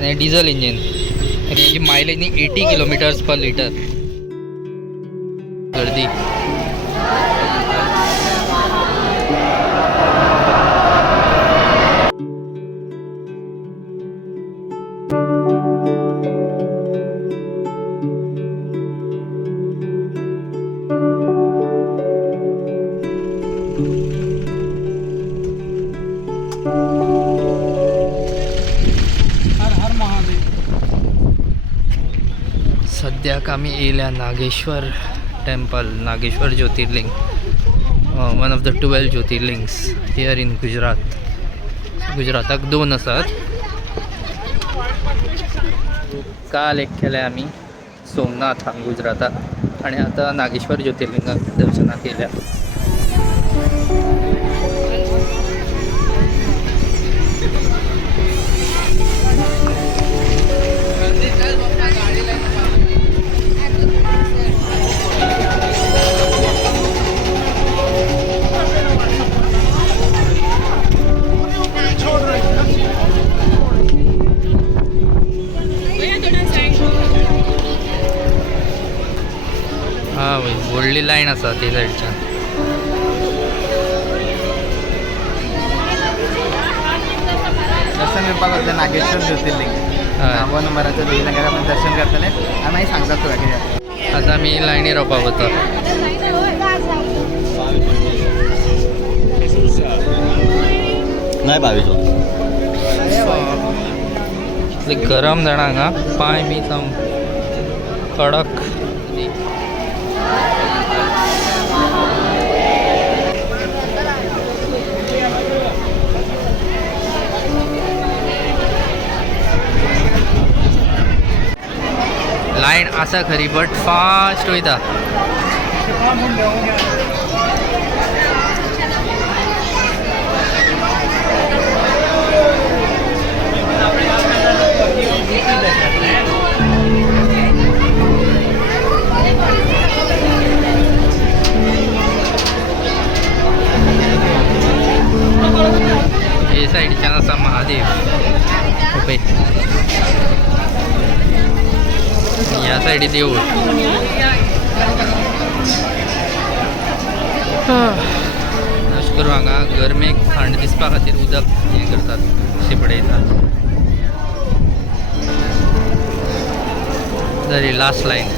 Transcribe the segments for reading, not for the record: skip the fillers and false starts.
आणि diesel engine. याची मायलेजनी 80 kilometres per litre. गर्दी सध्याक आम्ही येयल्या Nageshwar temple, Nageshwar Jyotirlinga, one of the 12 Jyotirlingas here in Gujarat. गुजराताक 2 आसात. काल एक केलें आमी सोमनाथ गुजरातात आणि आता नागेश्वर ज्योतिर्लिंगाक दर्शनाक येयल्या. हा वय व्हडली लायन आसा ते सायडच्यान. दर्शन करपाक वचता नागेश्वर ज्योतिर्लिंग. 9 नंबराचं ज्योतिर्लिंगाक आपण दर्शन करतले आनी मागीर सांगतात तुका कितें. आता आमी लायनीर रावपाक वता. नाही 22 इतले गरम जाणा हांगा, पांय बी साम कडक. लायन आसा खरी बट फास्ट वयता. हे सायडीच्यान आसा महादेव उबे. ह्या सायडी देवूळ. अशें करून हांगा गरमेक थंड दिसपा खातीर उदक हें करतात, शिपडयतात. जाली लास्ट लायन.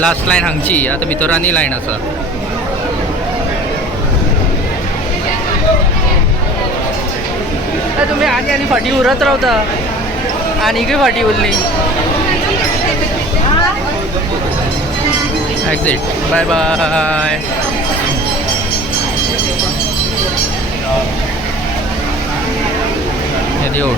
लास्ट लायन हांगची. आतां भितर आनी लायन आसा. तुमी आनी फाटी उरत रावता. आनीकय फाटी उरली. एक्झिट. Bye bye. हे देवूळ.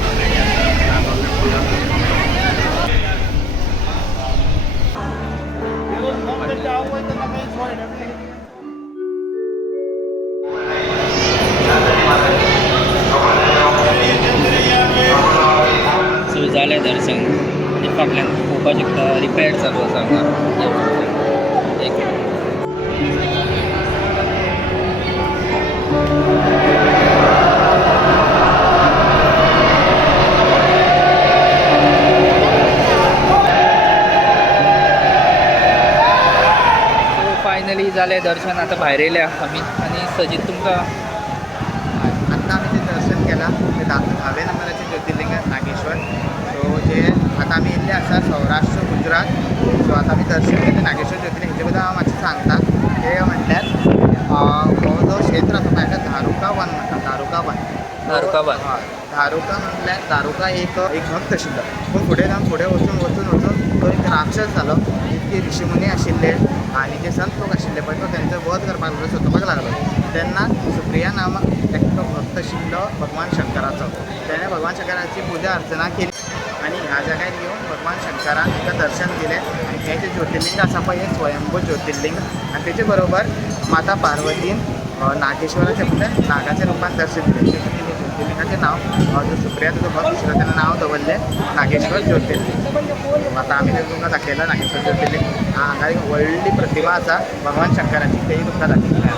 जालें दर्शन. म्हणजे फाटल्यान पळोवपाक शकता रिपेर चालू आसा हांगा. एक फायनली जालें दर्शन. आता भायर येयल्या आमी आनी सजीत तुमकां आत्ता आम्ही ते दर्शन केला ते 10व्या नंबराचे ज्योतिर्लिंग नागेश्वर. सो जे आता आम्ही येयल्ले आसा सौराष्ट्र गुजरात. सो आता आम्ही दर्शन केले नागेश्वर ज्योतिर्लिंग. हेजे बद्दल हांव मातशें सांगता. ते म्हटल्यार हो जो क्षेत्र आसा पळय ताका धारुका वन म्हणटात. धारुका वन. धारुका वन. धारुका म्हटल्यार धारुका एक भक्त आशिल्लो. पूण फुडें वचून तो एक राक्षस जालो. इतके ऋषिमुनी आशिल्ले आनी जे संत लोक आशिल्ले पळय तो तेंचो वध करपाक लागलो, सोदपाक लागलो. तेन्ना सुप्रिया नामक एकटो भक्त आशिल्लो भगवान शंकराचो. तेणें भगवान शंकराची पुजा अर्चना केली आनी ह्या जाग्यार येवन भगवान शंकरान ताका दर्शन दिलें. आनी हें जें ज्योतिर्लिंग आसा पळय हें स्वयंभू ज्योतिर्लिंग. आनी तेचे बरोबर माता पार्वतीन नागेश्वराचें म्हणल्यार नागाच्या रूपान दर्शन दिलें. ज्योतिर्लिंगाचें नांव जो सुप्रिया तुजो भक्त आशिल्लो तेणें नांव दवरलें नागेश्वर ज्योतिर्लिंग. आतां आमी तें तुमकां दाखयलां नागेश्वर ज्योतिर्लिंग. हांगा एक व्हडली प्रतिमा आसा भगवान शंकराची, तेय तुमकां दाखयल्या.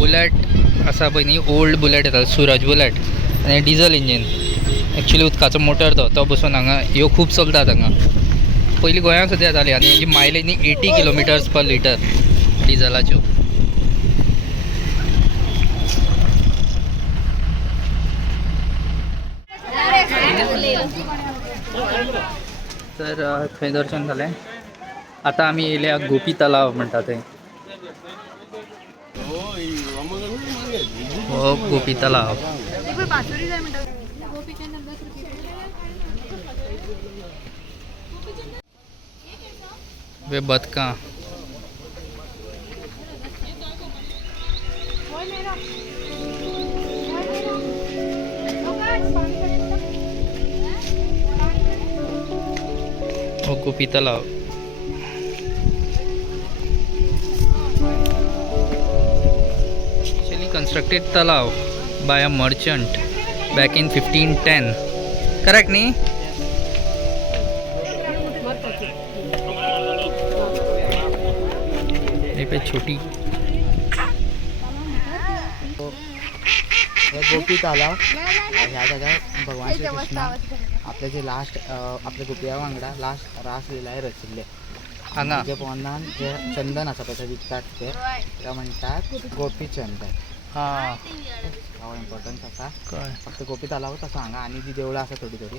बुलेट असा पळय न्ही ओल्ड बुलेट येता सुरज बुलेट आनी डिझल इंजीन एक्चुली उदकाचो मोटर तो बसून हांगा ह्यो खूब चलतात हांगा पयलीं गोंयांत सुद्दां येताली आनी हेजी मायलेज न्ही 80 किलोमिटर्स पर लिटर डिझलाच्यो. तर थंय दर्शन जालें. आतां आमी येयल्या गोपी तलाव म्हणटा थंय. हो गोपी तलाव. वे बदकां. हो गोपी तलाव. Constructed तलाव by a merchant back in 1510. Correct नी? ये पे छोटी गोपी तलाव ह्या जाग्यार भगवान श्री कृष्ण आपले जे लास्ट आपल्या गोपया वांगडा लास्ट रास लिलाय रचिल्ले हांगा जे पोंदान जे चंदन आसा पळय ते विकतात ते म्हणटात गोपी चंदन. हां हो इम्पॉर्टन्स आसा. कळ्ळें. फक्त गोपी तलावच आसा हांगा आनी जी देवळां आसा थोडी थोडी